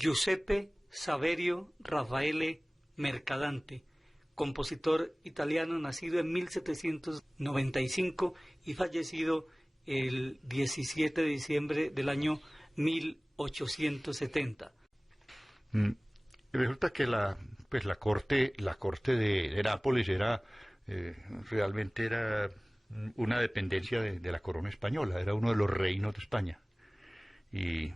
Giuseppe Saverio Raffaele Mercadante, compositor italiano nacido en 1795 y fallecido el 17 de diciembre del año 1870. Resulta que la corte de Nápoles era realmente era una dependencia de la corona española, era uno de los reinos de España. Y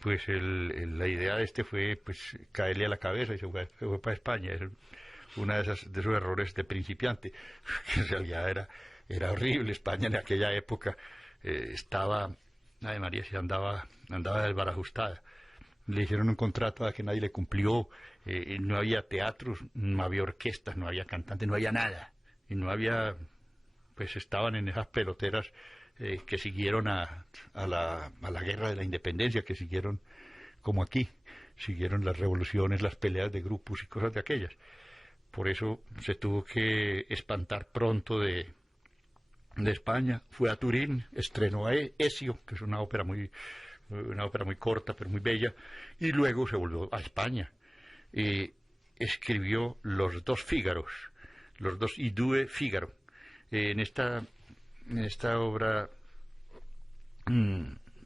pues la idea de fue pues caerle a la cabeza y se fue para España. Es uno de esos errores de principiante, que en realidad era horrible. España en aquella época estaba, ay María, si andaba desbarajustada. Le hicieron un contrato a que nadie le cumplió, no había teatros, no había orquestas, no había cantantes, no había nada. Y no había, pues estaban en esas peloteras que siguieron a la guerra de la independencia, que siguieron como aquí, siguieron las revoluciones, las peleas de grupos y cosas de aquellas. Por eso se tuvo que espantar pronto de España. Fue a Turín, estrenó a Ezio, que es una ópera muy corta pero muy bella, y luego se volvió a España. Escribió los dos Fígaros, los dos I Due Figaro. En esta obra,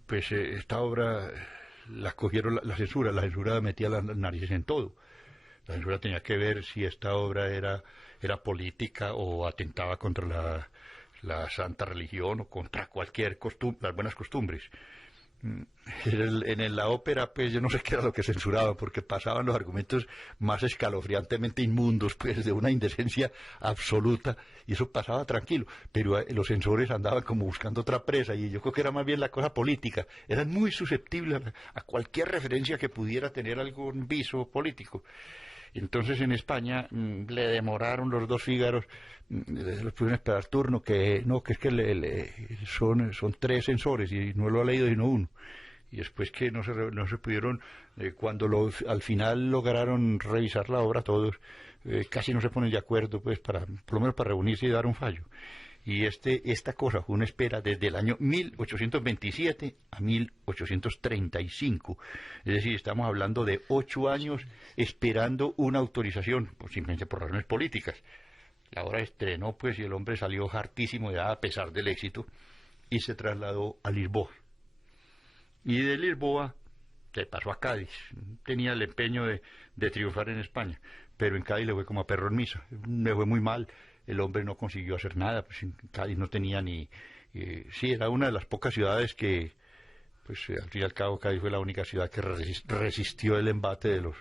pues esta obra la cogieron la censura metía las narices en todo. La censura tenía que ver si esta obra era política o atentaba contra la santa religión o contra cualquier las buenas costumbres. En la ópera, pues yo no sé qué era lo que censuraba, porque pasaban los argumentos más escalofriantemente inmundos, pues de una indecencia absoluta, y eso pasaba tranquilo, pero los censores andaban como buscando otra presa, y yo creo que era más bien la cosa política. Eran muy susceptibles a cualquier referencia que pudiera tener algún viso político. Entonces en España le demoraron los dos Fígaros, los pudieron esperar turno, que es que son tres censores y no lo ha leído sino uno. Y después que no se pudieron, cuando al final lograron revisar la obra todos, casi no se ponen de acuerdo, pues por lo menos para reunirse y dar un fallo. Y esta cosa fue una espera desde el año 1827 a 1835. Es decir, estamos hablando de 8 años esperando una autorización, pues simplemente por razones políticas. La obra estrenó, pues, y el hombre salió hartísimo ya a pesar del éxito, y se trasladó a Lisboa. Y de Lisboa se pasó a Cádiz. Tenía el empeño de triunfar en España, pero en Cádiz le fue como a perro en misa. Le fue muy mal. El hombre no consiguió hacer nada, pues en Cádiz no tenía ni... sí, era una de las pocas ciudades que, pues al fin y al cabo, Cádiz fue la única ciudad que resistió el embate de los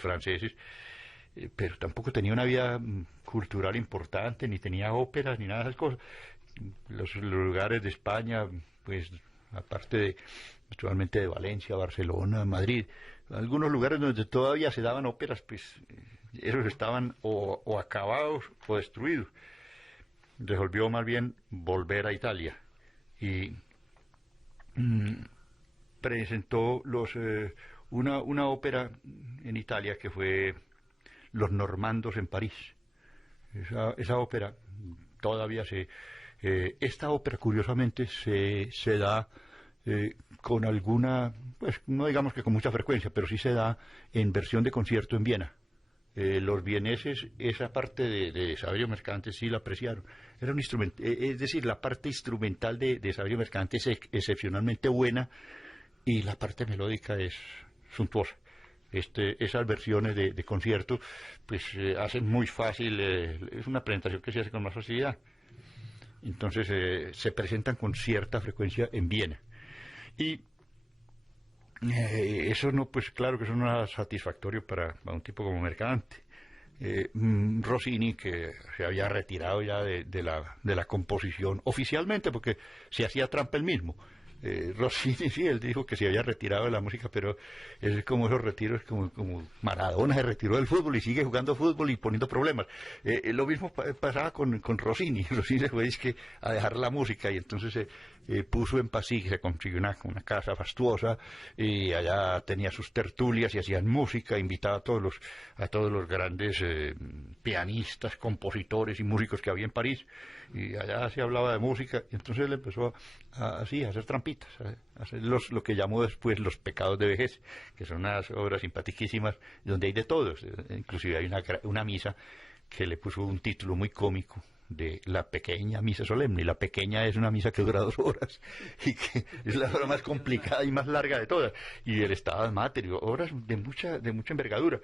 franceses, pero tampoco tenía una vida cultural importante, ni tenía óperas, ni nada de esas cosas. Los lugares de España, pues, aparte naturalmente de Valencia, Barcelona, Madrid, algunos lugares donde todavía se daban óperas, pues esos estaban o acabados o destruidos. Resolvió más bien volver a Italia y presentó una ópera en Italia que fue Los Normandos en París. Esa ópera todavía esta ópera curiosamente se da con alguna, pues no digamos que con mucha frecuencia, pero sí se da en versión de concierto en Viena. Los vieneses, esa parte de Saverio Mercadante sí la apreciaron. Era un instrumento, es decir, la parte instrumental de Saverio Mercadante es excepcionalmente buena y la parte melódica es suntuosa. Esas versiones de concierto pues hacen muy fácil, es una presentación que se hace con más facilidad. Entonces se presentan con cierta frecuencia en Viena. Y eso no, pues claro que eso no era satisfactorio para un tipo como Mercadante. Rossini, que se había retirado ya de la composición oficialmente, porque se hacía trampa él mismo. Rossini sí, él dijo que se había retirado de la música, pero es como esos retiros, como Maradona se retiró del fútbol y sigue jugando fútbol y poniendo problemas. Lo mismo pasaba con Rossini. Rossini se fue a dejar la música y entonces puso en Passy, se consiguió una casa fastuosa, y allá tenía sus tertulias y hacían música, invitaba a todos los grandes pianistas, compositores y músicos que había en París, y allá se hablaba de música, y entonces él empezó así a hacer trampitas, a hacer lo que llamó después los pecados de vejez, que son unas obras simpaticísimas, donde hay de todos, inclusive hay una misa que le puso un título muy cómico, de la pequeña misa solemne. Y la pequeña es una misa que dura 2 horas y que es la hora más complicada y más larga de todas. Y el Stabat Mater, obras de mucha envergadura.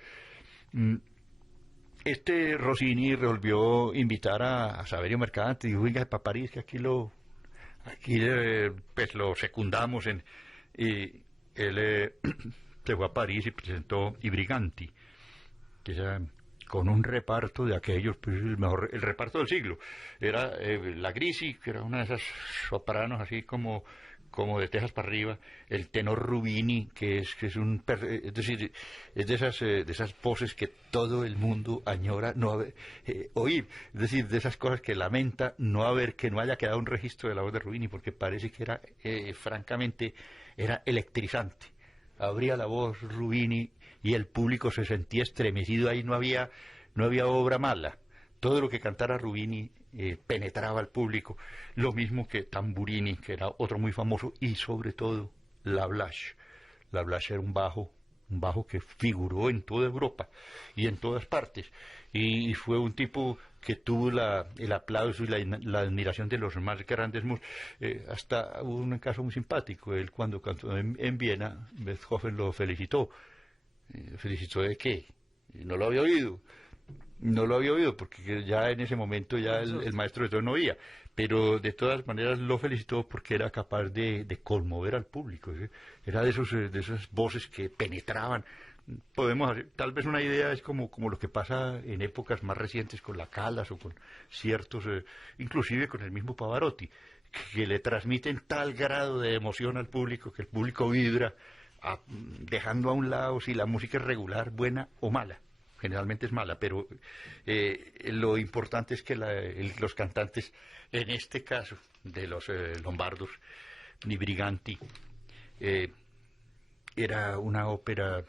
Este Rossini resolvió invitar a Saverio Mercadante y dijo, venga para París, que pues lo secundamos y él se fue a París y presentó I Briganti, que era con un reparto de aquellos, pues el reparto del siglo. Era la Grisi, que era una de esas sopranos así como de tejas para arriba, el tenor Rubini, es decir, es de esas voces que todo el mundo añora oír, es decir, de esas cosas que lamenta que no haya quedado un registro de la voz de Rubini, porque parece que era, francamente, era electrizante. Abría la voz Rubini y el público se sentía estremecido, ahí no había obra mala. Todo lo que cantara Rubini penetraba al público, lo mismo que Tamburini, que era otro muy famoso, y sobre todo La Blache. La Blache era un bajo que figuró en toda Europa y en todas partes, y fue un tipo que tuvo el aplauso y la admiración de los más grandes hasta hubo un caso muy simpático. Él, cuando cantó en Viena, Beethoven lo felicitó. ¿Felicitó de qué? No lo había oído. No lo había oído porque ya en ese momento ya el maestro de todo no oía, pero de todas maneras lo felicitó porque era capaz de conmover al público, ¿sí? Era de esas voces que penetraban. Podemos hacer, tal vez una idea es como lo que pasa en épocas más recientes con la Callas o con ciertos, inclusive con el mismo Pavarotti, que le transmiten tal grado de emoción al público que el público vibra, dejando a un lado si la música es regular, buena o mala. Generalmente es mala, pero lo importante es que los cantantes, en este caso de los lombardos, Ni Briganti, era una ópera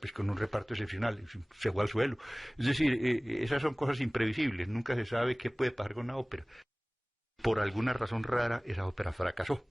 pues con un reparto excepcional, se fue al suelo. Es decir, esas son cosas imprevisibles, nunca se sabe qué puede pasar con una ópera. Por alguna razón rara, esa ópera fracasó.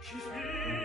Ci